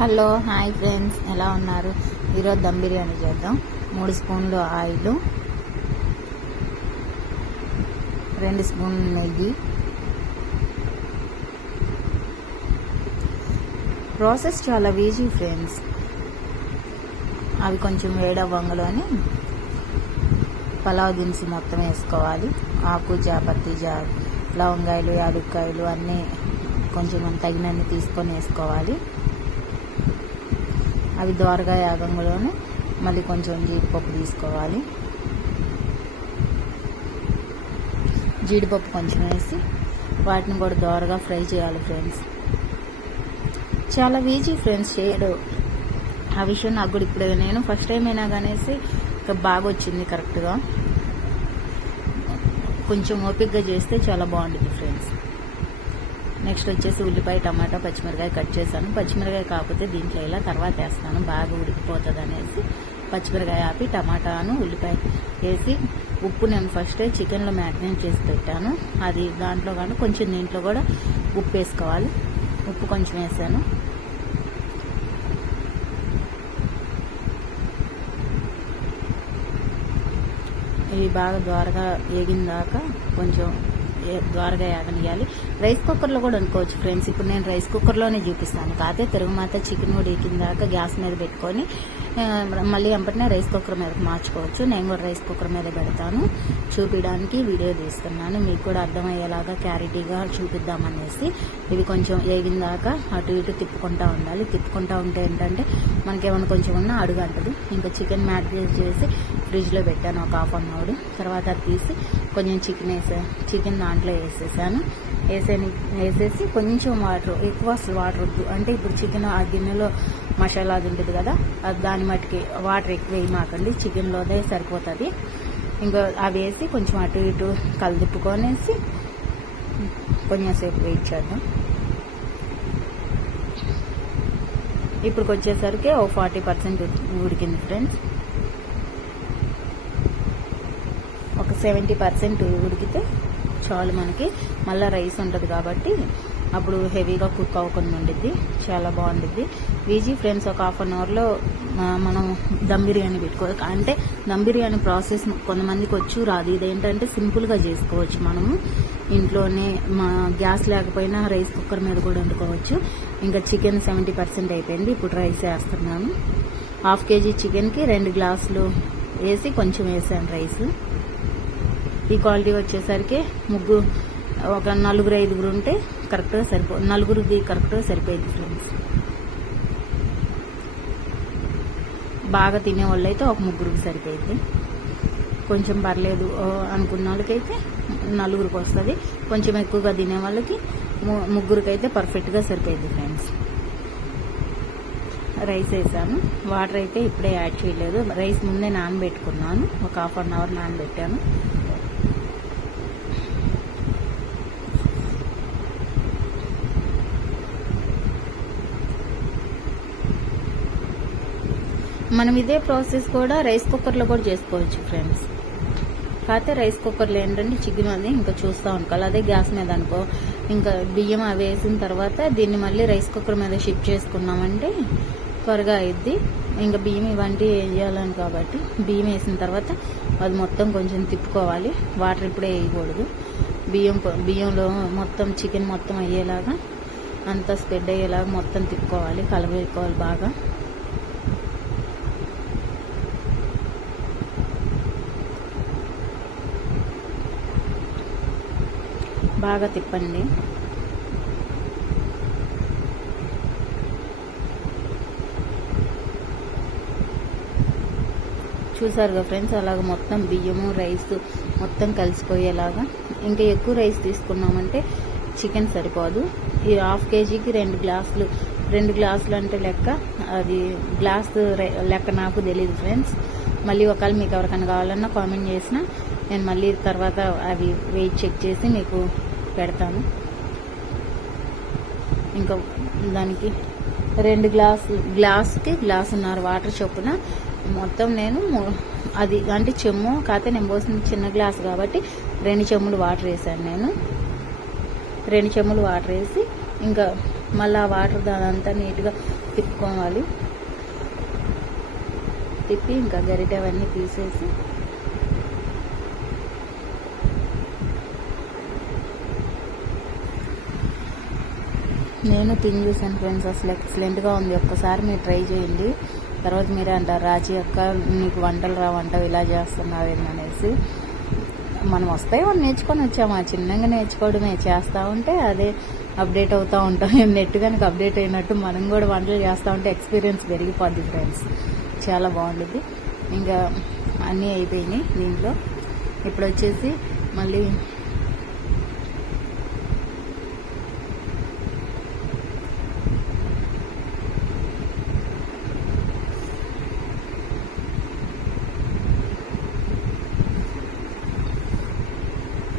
Hello hi friends, ఎలా ఉన్నారు? ఈరోజు దమ్ బిర్యానీ చేద్దాం. 3 స్పూన్లు ఆయిల్, 2 స్పూన్లు నెయ్యి. ప్రాసెస్ చాలా ఈజీ ఫ్రెండ్స్. అవి కొంచెం వేడవ్వంగలోని పలావ్ దినుసు మొత్తం వేసుకోవాలి. ఆకు, జాపత్తి, లవంగాయలు, యాలుక్కాయలు అన్నీ కొంచెం తగినన్ని తీసుకొని వేసుకోవాలి. అవి దోరగా యాగంలోనే మళ్ళీ కొంచెం జీడిపప్పు తీసుకోవాలి. జీడిపప్పు కొంచెం వేసి వాటిని కూడా దోరగా ఫ్రై చేయాలి ఫ్రెండ్స్. చాలా ఈజీ ఫ్రెండ్స్ చేయడం. ఆ విషయం నాకు కూడా ఇప్పుడు నేను ఫస్ట్ టైం అయినా కానేసి బాగా వచ్చింది కరెక్ట్గా. కొంచెం ఓపికగా చేస్తే చాలా బాగుంటుంది ఫ్రెండ్స్. నెక్స్ట్ వచ్చేసి ఉల్లిపాయ, టమాటా, పచ్చిమిరకాయ కట్ చేశాను. పచ్చిమిరకాయ కాకపోతే దీంట్లో ఇలా తర్వాత వేస్తాను, బాగా ఉడికిపోతుంది అనేసి పచ్చిమిరకాయ ఆపి టమాటాను ఉల్లిపాయ వేసి ఉప్పు నేను ఫస్టే చికెన్లో మ్యారినేట్ చేసి పెట్టాను. అది దాంట్లో కానీ కొంచెం దీంట్లో కూడా ఉప్పు వేసుకోవాలి. ఉప్పు కొంచెం వేసాను. ఇవి బాగా ద్వారగా వేగిన దాకా కొంచెం ద్వారగా యాగనియాలి. రైస్ కుక్కర్లో కూడా అనుకోవచ్చు ఫ్రెండ్స్. ఇప్పుడు నేను రైస్ కుక్కర్లోనే చూపిస్తాను. కాకపోతే తిరుగుమాత చికెన్ కూడా ఎక్కిన దాకా గ్యాస్ మీద పెట్టుకొని మళ్ళీ వెంటనే రైస్ కుక్కర్ మీదకి మార్చుకోవచ్చు. నేను కూడా రైస్ కుక్కర్ మీద పెడతాను, చూపించడానికి వీడియో తీస్తున్నాను. మీకు కూడా అర్థమయ్యేలాగా క్లారిటీగా చూపిద్దామనేసి. ఇవి కొంచెం వేగిన దాకా అటు ఇటు తిప్పుకుంటూ ఉండాలి. తిప్పుకుంటూ ఉంటే ఏంటంటే మనకేమైనా కొంచెం ఉన్న అడుగు అంటది. ఇంకా చికెన్ మ్యారినేట్ చేసి ఫ్రిడ్జ్లో పెట్టాను ఒక హాఫ్ అన్ అవర్. తర్వాత అది తీసి కొంచెం చికెన్ దాంట్లో వేసేసాను. వేసేసి కొంచెం వాటర్, ఎక్కువ అసలు వాటర్ వద్దు. అంటే ఇప్పుడు చికెన్ ఆ గిన్నెలో మసాలా అది ఉంటుంది కదా, అది దాని మట్టుకి వాటర్ ఎక్కువ వేయమాకండి, చికెన్లోనే సరిపోతుంది. ఇంకా అవి వేసి కొంచెం అటు ఇటు కలిదిప్పుకొనేసి కొంచెం సేపు వెయిట్ చేద్దాం. ఇప్పుడు వచ్చేసరికి 40% ఉడికింది ఫ్రెండ్స్. ఒక 70% ఉడికితే చాలు మనకి. మళ్ళీ రైస్ ఉంటుంది కాబట్టి అప్పుడు హెవీగా కుక్ అవ్వకుండా ఉండిద్ది, చాలా బాగుండిద్ది. Easy friends. ఒక హాఫ్ అన్ అవర్లో మనం దమ్ బిర్యానీ పెట్టుకోవాలి. అంటే దమ్ బిర్యానీ ప్రాసెస్ కొంతమందికి వచ్చు రాదు. ఇదేంటంటే సింపుల్గా చేసుకోవచ్చు మనము ఇంట్లోనే. గ్యాస్ లేకపోయినా రైస్ కుక్కర్ మీద కూడా వండుకోవచ్చు. ఇంకా చికెన్ 70% అయిపోయింది. ఇప్పుడు రైస్ వేస్తున్నాను. 1/2 kg చికెన్కి 2 గ్లాసులు వేసి కొంచెం వేసాను రైస్. ఈ క్వాలిటీ వచ్చేసరికి ఒక 4-5 ఉంటే కరెక్ట్గా నలుగురికి కరెక్ట్గా సరిపోయింది ఫ్రెండ్స్. బాగా తినేవాళ్ళు అయితే ఒక 3కి సరిపోయింది. కొంచెం పర్లేదు అనుకున్న వాళ్ళకైతే 4కి వస్తుంది. కొంచెం ఎక్కువగా తినే వాళ్ళకి 3కి అయితే పర్ఫెక్ట్గా సరిపోయింది ఫ్రెండ్స్. రైస్ వేసాను. వాటర్ అయితే ఇప్పుడే యాడ్ చేయలేదు. రైస్ ముందే నానబెట్టుకున్నాను, ఒక హాఫ్ అన్ అవర్ నానబెట్టాను. మనం ఇదే ప్రాసెస్ కూడా రైస్ కుక్కర్లో కూడా చేసుకోవచ్చు ఫ్రెండ్స్. కాకపోతే రైస్ కుక్కర్లో ఏంటంటే చికెన్ అది ఇంకా చూస్తూ ఉండాలి. అదే గ్యాస్ మీద అనుకో, ఇంకా బియ్యం అవి వేసిన తర్వాత దీన్ని మళ్ళీ రైస్ కుక్కర్ మీద షిఫ్ట్ చేసుకున్నామంటే త్వరగా అయింది. ఇంకా బియ్యం ఇవంటి వేయాలని కాబట్టి బియ్యం వేసిన తర్వాత అది మొత్తం కొంచెం తిప్పుకోవాలి. వాటర్ ఇప్పుడే వేయకూడదు. బియ్యంలో మొత్తం చికెన్ మొత్తం అయ్యేలాగా అంతా స్ప్రెడ్ అయ్యేలాగా మొత్తం తిప్పుకోవాలి, కలబెట్టుకోవాలి బాగా. బాగా తిప్పండి. చూసారుగా ఫ్రెండ్స్, అలాగ మొత్తం బియ్యము రైస్ మొత్తం కలిసిపోయేలాగా. ఇంకా ఎక్కువ రైస్ తీసుకున్నామంటే చికెన్ సరిపోదు. ఈ 1/2 kgకి 2 గ్లాసులు అంటే లెక్క. అది గ్లాస్ లెక్క నాకు తెలియదు ఫ్రెండ్స్. మళ్ళీ ఒకవేళ మీకు ఎవరికైనా కావాలన్నా కామెంట్ చేసినా నేను మళ్ళీ తర్వాత అవి వెయిట్ చెక్ చేసి మీకు పెడతాను. ఇంకా దానికి 2 గ్లాసుకి 1.5 గ్లాసు వాటర్ చొప్పున మొత్తం నేను అది అంటే చెమ్ము కాకపోతే నేను పోసిన చిన్న గ్లాసు కాబట్టి 2 చెమ్ములు వాటర్ వేసాను. నేను 2 చెమ్ములు వాటర్ వేసి ఇంకా మళ్ళీ ఆ వాటర్ దానంతా నీట్గా తిప్పుకోవాలి. తిప్పి ఇంకా గరిటె అవన్నీ తీసేసి నేను తిని చూసాను ఫ్రెండ్స్, అసలు ఎక్సలెంట్గా ఉంది. ఒక్కసారి మీరు ట్రై చేయండి. తర్వాత మీరే అంటారు, రాజీ అక్క నీకు వంటలు రావంటావు, ఇలా చేస్తున్నావు ఏందనేసి. మనం వస్తాయి మనం నేర్చుకొని వచ్చాము, చిన్నగా నేర్చుకోవడమే. చేస్తూ ఉంటే అదే అప్డేట్ అవుతూ ఉంటాం. నెట్ కనుక అప్డేట్ అయినట్టు మనం కూడా వంటలు చేస్తూ ఉంటే ఎక్స్పీరియన్స్ పెరిగిపోద్ది ఫ్రెండ్స్. చాలా బాగుంటుంది. ఇంకా అన్నీ అయిపోయినాయి దీంట్లో. ఇప్పుడు వచ్చేసి మళ్ళీ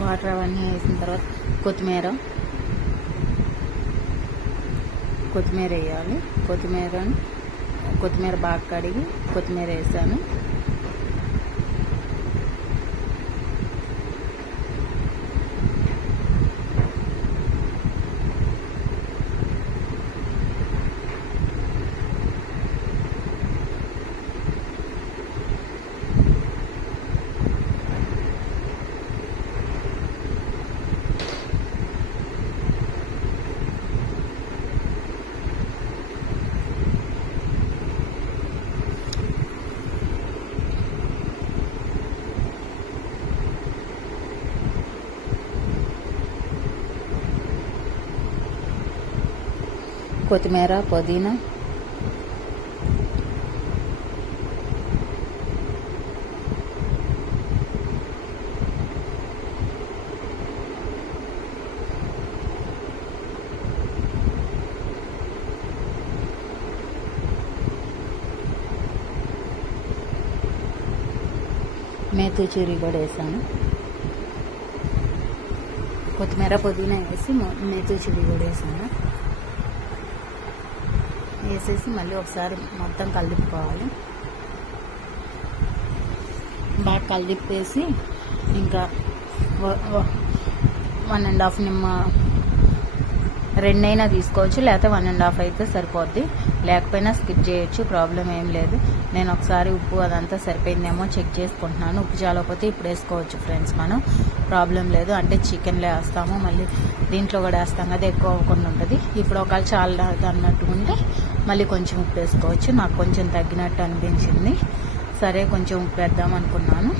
వాటర్ అవన్నీ వేసిన తర్వాత కొత్తిమీర వేయాలి. కొత్తిమీర బాగా కడిగి కొత్తిమీర వేసాను. కొత్తిమీర, పుదీనా, మేతి చూరి కూడా వేసాను. కొత్తిమీర పుదీనా వేసి మేతి చూరి కూడా వేసేసి మళ్ళీ ఒకసారి మొత్తం కలిపుకోవాలి. బాగా కలిపేసి ఇంకా 1.5 నిమ్మ, 2 అయినా తీసుకోవచ్చు, లేకపోతే 1.5 అయితే సరిపోద్ది. లేకపోయినా స్కిప్ చేయొచ్చు, ప్రాబ్లం ఏం లేదు. నేను ఒకసారి ఉప్పు అదంతా సరిపోయిందేమో చెక్ చేసుకుంటున్నాను. ఉప్పు చాలకపోతే ఇప్పుడు వేసుకోవచ్చు ఫ్రెండ్స్, మనం ప్రాబ్లం లేదు. అంటే చికెన్లో వేస్తాము, మళ్ళీ దీంట్లో కూడా వేస్తాం కదా, ఎక్కువ అవ్వకుండా ఉంటుంది. ఇప్పుడు ఒకవేళ చాలా అన్నట్టు ఉంటే మళ్ళీ కొంచెం ఉప్పు వేసుకోవచ్చు. నాకు కొంచెం తగ్గినట్టు అనిపించింది, సరే కొంచెం ఉప్పు వేద్దాం అనుకున్నాను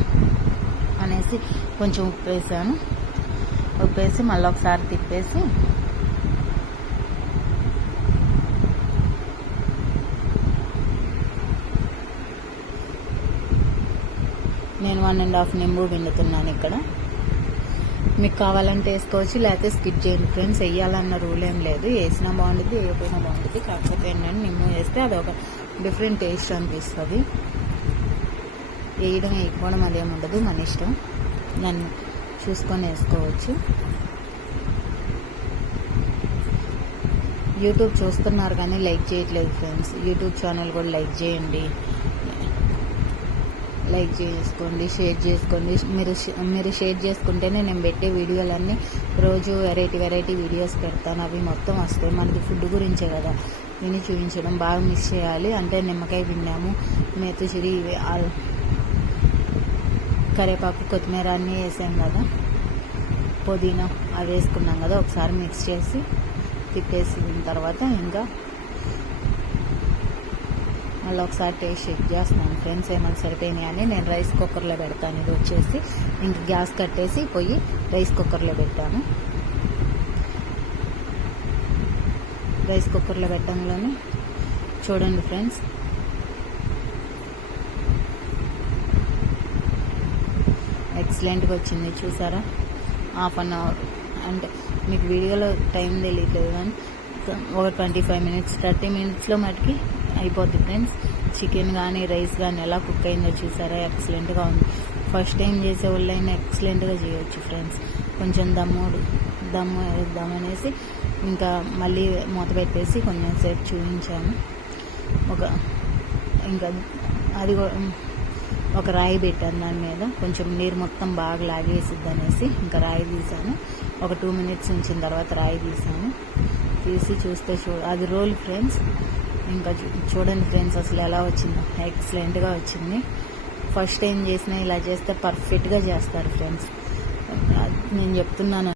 అనేసి కొంచెం ఉప్పు వేసాను. ఉప్పు వేసి మళ్ళీ ఒకసారి తిప్పేసి నేను 1.5 నింబు పిండుతున్నాను ఇక్కడ. మీకు కావాలంటే వేసుకోవచ్చు, లేకపోతే స్కిప్ చేయండి ఫ్రెండ్స్. వేయాలన్న రూల్ ఏం లేదు, వేసినా బాగుంటుంది, వేయకపోయినా బాగుంటుంది. కాకపోతే ఏంటంటే నిమ్ము వేస్తే అది ఒక డిఫరెంట్ టేస్ట్ అనిపిస్తుంది. వేయడం వేయకపోవడం అదేముండదు, మన ఇష్టం, దాన్ని చూసుకొని వేసుకోవచ్చు. యూట్యూబ్ చూస్తున్నారు కానీ లైక్ చేయట్లేదు ఫ్రెండ్స్. యూట్యూబ్ ఛానల్ కూడా లైక్ చేయండి, లైక్ చేసుకోండి, షేర్ చేసుకోండి. మీరు షేర్ చేసుకుంటేనే నేను పెట్టే వీడియోలన్నీ రోజు వెరైటీ వీడియోస్ పెడతాను. అవి మొత్తం వస్తాయి. మనకి ఫుడ్ గురించే కదా విని చూపించడం. బాగా మిస్ చేయాలి అంటే నిమ్మకాయ పిండాము, మేతుచిరి, కరివేపాకు, కొత్తిమీర అన్నీ వేసాం కదా, పుదీనా అవి వేసుకున్నాం కదా. ఒకసారి మిక్స్ చేసి తిప్పేసిన తర్వాత ఇంకా మళ్ళీ ఒకసారి టేస్ట్ చెక్ చేస్తున్నాను ఫ్రెండ్స్, ఏమైనా సరిపోయినాయి అని. నేను రైస్ కుక్కర్లో పెడతాను. ఇది వచ్చేసి ఇంక గ్యాస్ కట్టేసి పోయి రైస్ కుక్కర్లో పెట్టాను. రైస్ కుక్కర్లో పెట్టడంలోనే చూడండి ఫ్రెండ్స్, ఎక్సలెంట్గా వచ్చింది. చూసారా, 1/2 అవర్ అంటే మీకు వీడియోలో టైం తెలియట్లేదు కానీ ఒక 25 మినిట్స్ 30 మినిట్స్లో మటుకి అయిపోద్ది ఫ్రెండ్స్. చికెన్ కానీ రైస్ కానీ ఎలా కుక్ అయిందో చూసారా, ఎక్సలెంట్గా ఉంది. ఫస్ట్ టైం చేసే వాళ్ళైనా ఎక్సలెంట్గా చేయొచ్చు ఫ్రెండ్స్. కొంచెం దమ్ము వేద్దామనేసి ఇంకా మళ్ళీ మూత పెట్టేసి కొంచెం సేపు చూపించాను. ఇంకా అది ఒక రాయి పెట్టాను, దాని మీద కొంచెం నీరు మొత్తం బాగా లాగేసిద్ది అనేసి ఇంకా రాయి తీసాను. ఒక 2 మినిట్స్ ఉంచిన తర్వాత రాయి తీసాను. తీసి చూస్తే అది రోల్ ఫ్రెండ్స్. ఇంకా చూడండి ఫ్రెండ్స్ అసలు ఎలా వచ్చిందో, ఎక్సలెంట్గా వచ్చింది. ఫస్ట్ టైం చేసినా ఇలా చేస్తే పర్ఫెక్ట్గా చేస్తారు ఫ్రెండ్స్, నేను చెప్తున్నాను.